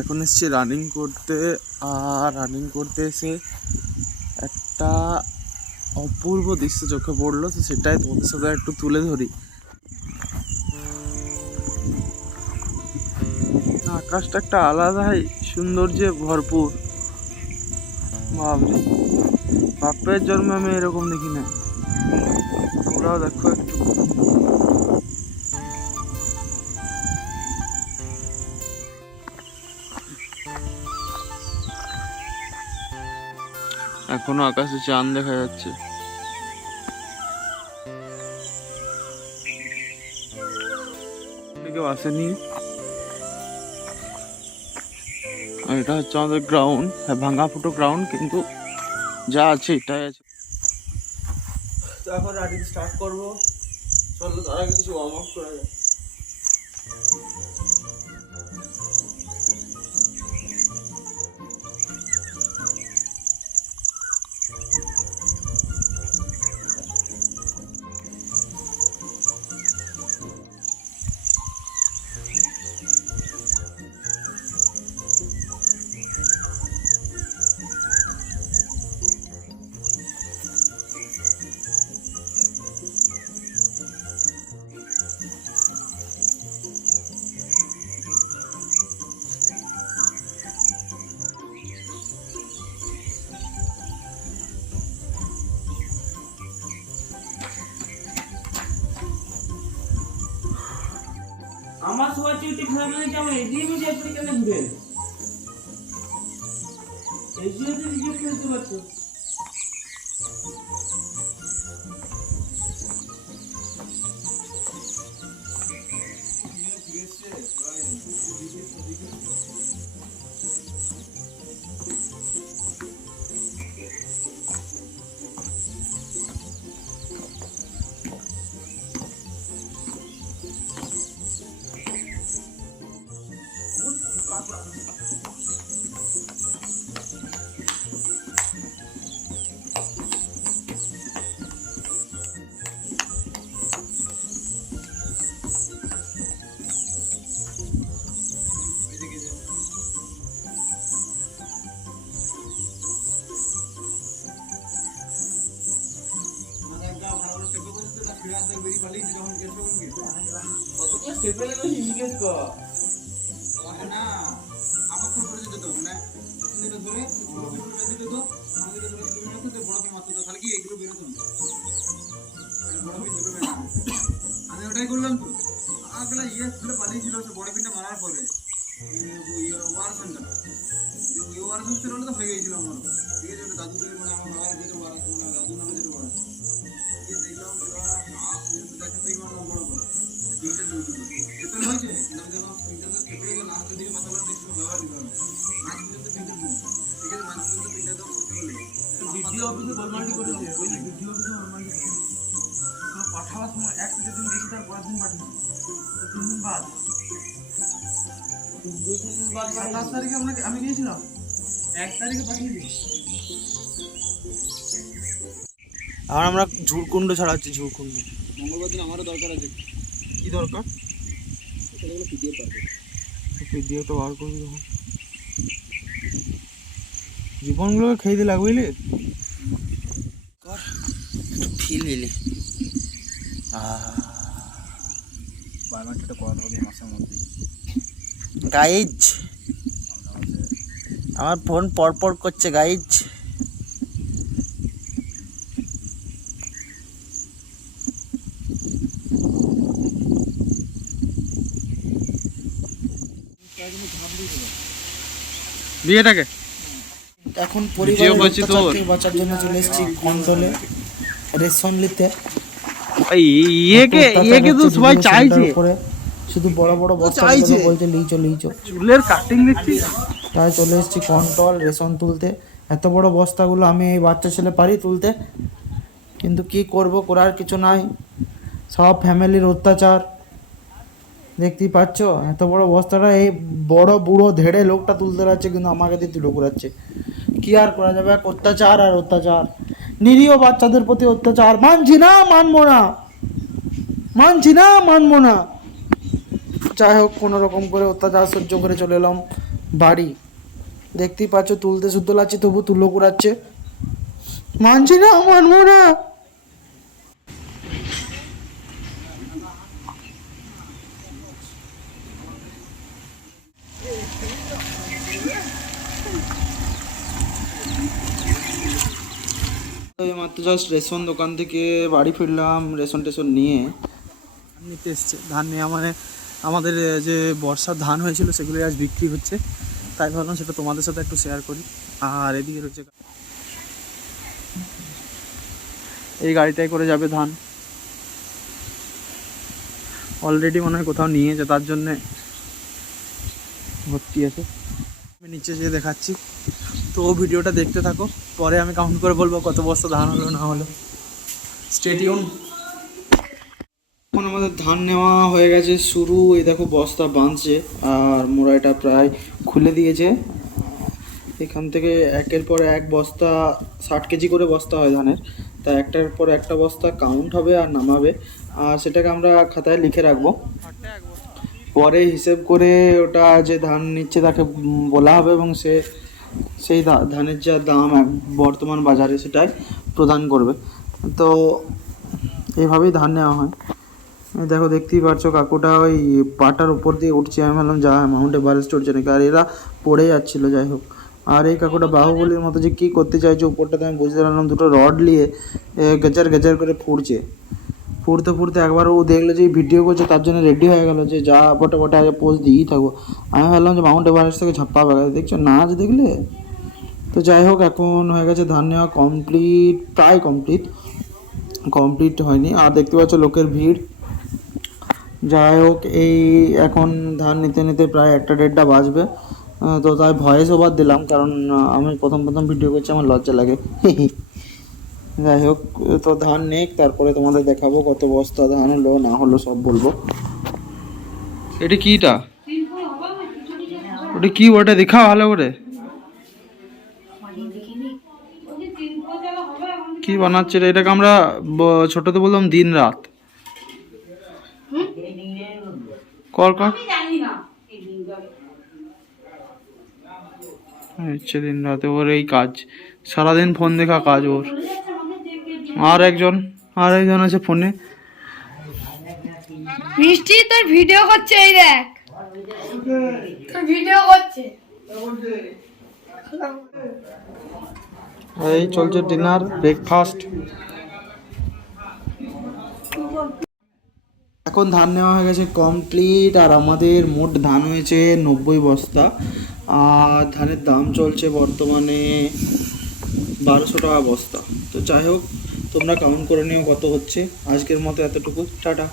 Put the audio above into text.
এখন এসেছি রানিং করতে, আর রানিং করতে এসে একটা অপূর্ব দৃশ্য চোখে পড়লো, তো সেটাই তোমাদের সাথে একটু তুলে ধরি। আকাশটা একটা আলাদাই সৌন্দর্যে ভরপুর। বাপরে, বাপের জন্মে আমি এরকম দেখি না। তোমরাও দেখো একটু। এখনো আকাশে চাঁদ দেখা যাচ্ছে। কেউ আসেনি। এটা হচ্ছে আমাদের গ্রাউন্ড, হ্যাঁ ভাঙা ফুটো গ্রাউন্ড, কিন্তু যা আছে এটাই আছে। তো এখন রানিং স্টার্ট করবো, চলো তার আগে কিছু ওয়ার্ম আপ করা যায়। আমার সবার চেয়ে খারাপ লাগে যে আমার এদিকে আমি যাই কেন ঘুরে এদিকে তো রিজেক্ট করতে পারছো। কতগুলো স্টেপে লাগে জিজ্ঞেস কর না। আমার ফোন করে দিতে তো মানে এটা ধরে দিতে তো আমাদের ধরে তুমি না তো বড় কি মাত্র তাহলে কি এগুলো বের হতো না। বড় কি দুটো বের আমি ওটাই করলাম তো। আগলা খুলে পালিয়েছিল সে বড় পিনটা মারার পরে ওয়ার ঘন্টা ওয়ার ঘন্টা হলে তো হয়ে গিয়েছিল আমার। ঠিক আছে, ওটা দাদু মানে আমার বাবার যেটা ওয়ার মানে দাদু নামে যেটা ওয়ার দেখলাম দেখে তুই আমার বড় বড় তিনটা দুটো এটা হয়েছে কিন্তু যেন তিনটা কেটে গেল লাস্টের দিকে মাথা বড় কিছু ব্যবহার দিতে হবে। মাছ পর্যন্ত তিনটা দুটো ঠিক আছে, মাছ পর্যন্ত তিনটা দাও চলে ভিডিও অফিসে ফরমালিটি করেছে। ওই যে ভিডিও অফিসে ফরমালিটি করেছে তো পাঠাবার সময় এক থেকে দিন দেখি তার পরের দিন পাঠিয়েছি 3 দিন বাদ 2 দিন বাদ 27 তারিখে আমি গিয়েছিলাম 1 তারিখে পাঠিয়ে দিয়েছি। আর আমরা ঝুড়কুণ্ড ছাড়াচ্ছি, ঝুড়কুণ্ড। মঙ্গলবার দিন আমারও দরকার আছে। কি দরকার? পিডিএফ পারবে, পিডিএফ তো বার করবি তখন। জীবনগুলোকে খেয়ে দিলে বুঝলি, ফিল এলি বায়োমেট্রিকটা করাতে হবে মাসের মধ্যে। গাইজ আমার ফোন পরপর করছে গাইজ। বিয়েটাকে এখন পরিবারের অত্যাচার থেকে বাঁচার জন্য চলে এসেছি কন্ট্রোলে রেশন নিতে। ইয়েকে তো সবাই চাইছে, শুধু বড় বড় বস্তা বলছে লিচো চুলের কাটিং দেখছি। তাই চলে এসেছি কন্ট্রোল রেশন তুলতে। এত বড় বস্তাগুলো আমি এই বাচ্চা ছেলে পারি তুলতে, কিন্তু কি করব, করার কিছু নাই, সব ফ্যামিলির অত্যাচার। দেখতেই পাচ্ছ এত বড় বস্তাটা এই বড় বুড়ো ধেড়ে লোকটা তুলতে যাচ্ছে, কিন্তু আমাকে দিয়ে তুলে ঘুরাচ্ছে। কি আর করা যাবে, অত্যাচার আর অত্যাচার, নিরীহ বাচ্চাদের প্রতি অত্যাচার। মানছি না, মানবো না, মানছি না, মানবো না। যাই হোক, কোনো রকম করে অত্যাচার সহ্য করে চলে এলাম। বাড়ি। দেখতেই পাচ্ছ তুলতে শুদ্ধ লাগছে, তবু তুলো কুড়াচ্ছে। মানছি না, মানবো না। এই মাত্র জাস্ট রেশন দোকান থেকে বাড়ি ফিরলাম, রেশন টেশন নিয়ে। নিতে এসছে ধান নিয়ে, মানে আমাদের যে বর্ষার ধান হয়েছিল সেগুলো আজ বিক্রি হচ্ছে, তাই ভাবলাম সেটা তোমাদের সাথে একটু শেয়ার করি। আর এদিকে রয়েছে, এই গাড়িটাই করে যাবে ধান। অলরেডি মনে হয় কোথাও নিয়েছে, তার জন্যে ভর্তি আছে। আমি নিচে যেয়ে দেখাচ্ছি, তো ভিডিওটা দেখতে থাকো, পরে আমি কাউন্ট করে বলবো কত বস্তা ধান হলো না হলো। Stay tune. এখন আমাদের ধান নেওয়া হয়ে গেছে শুরু। এই দেখো বস্তা বাঁধছে, আর মোড়াইটা প্রায় খুলে দিয়েছে। এখান থেকে একের পর এক বস্তা, 60 কেজি করে বস্তা হয় ধানের, তা একটার পর একটা বস্তা কাউন্ট হবে আর নামাবে, আর সেটাকে আমরা খাতায় লিখে রাখবো। পরে হিসেব করে ওটা যে ধান নিচ্ছে তাকে বলা হবে, এবং সে সেই ধানের যা দাম বর্তমান বাজারে সেটাই প্রদান করবে। তো এইভাবেই ধান নেওয়া হয়। এই দেখো দেখতেই পাচ্ছ কাকুটা ওই পাটার উপর দিয়ে উঠছে। আমি ভাবলাম যা মাউন্ট এভারেস্ট উঠছে নাকি, আর এরা পড়ে যাচ্ছিলো। যাই হোক, আর এই কাকুটা বাহুবলীর মতো যে কী করতে চাইছে উপরটাতে আমি বুঝতে পারলাম। দুটো রড নিয়ে গেজার গেজার করে ফুটছে। ফুটতে ফুটতে একবার ও দেখলো যে ভিডিও করছে, তার জন্য রেডি হয়ে গেলো যে যা বটে বটে আগে পোস্ট দিয়েই থাকবো। আমি ভাবলাম যে মাউন্ট এভারেস্ট থেকে ঝাপ্পা পাবে, দেখছো নাচ দেখলে। তো যাই হোক, এখন হয়ে গেছে ধান নেওয়া কমপ্লিট, প্রায় কমপ্লিট হয়নি। আর দেখতে পাচ্ছ লোকের ভিড়। যাই হোক, এই এখন ধান নিতে নিতে প্রায় 1-1.5টা বাজবে। তো তাই ভয়েস ওভার দিলাম, কারণ আমি প্রথম ভিডিও করছি, আমার লজ্জা লাগে। যাই হোক, তো ধান নেক, তারপরে তোমাদের দেখাবো কত বস্তা ধান হলো না হলো সব বলবো। এটা কিটা, ওটা কি, ওটা দেখা ভালো করে কি বানাচ্ছে রে? এটাকে আমরা ছোটতে বললাম দিন রাত। কর কর ইচ্ছে দিন রাতে ওর এই কাজ, সারাদিন ফোন দেখা কাজ ওর। আর একজন আছে ফোনে। মিষ্টি তোর ভিডিও করছে, এই দেখ তোর ভিডিও করছে। এই চলছে ডিনার, ব্রেকফাস্ট। এখন ধান নেওয়া হয়ে গেছে কমপ্লিট, আর আমাদের মোট ধান হয়েছে 90 বস্তা। আর ধানের দাম চলছে বর্তমানে 1200 টাকা বস্তা। তো যাই হোক, তোমরা কাউন্ট করে নিও কত হচ্ছে। আজকের মতো এতটুকু, টাটা।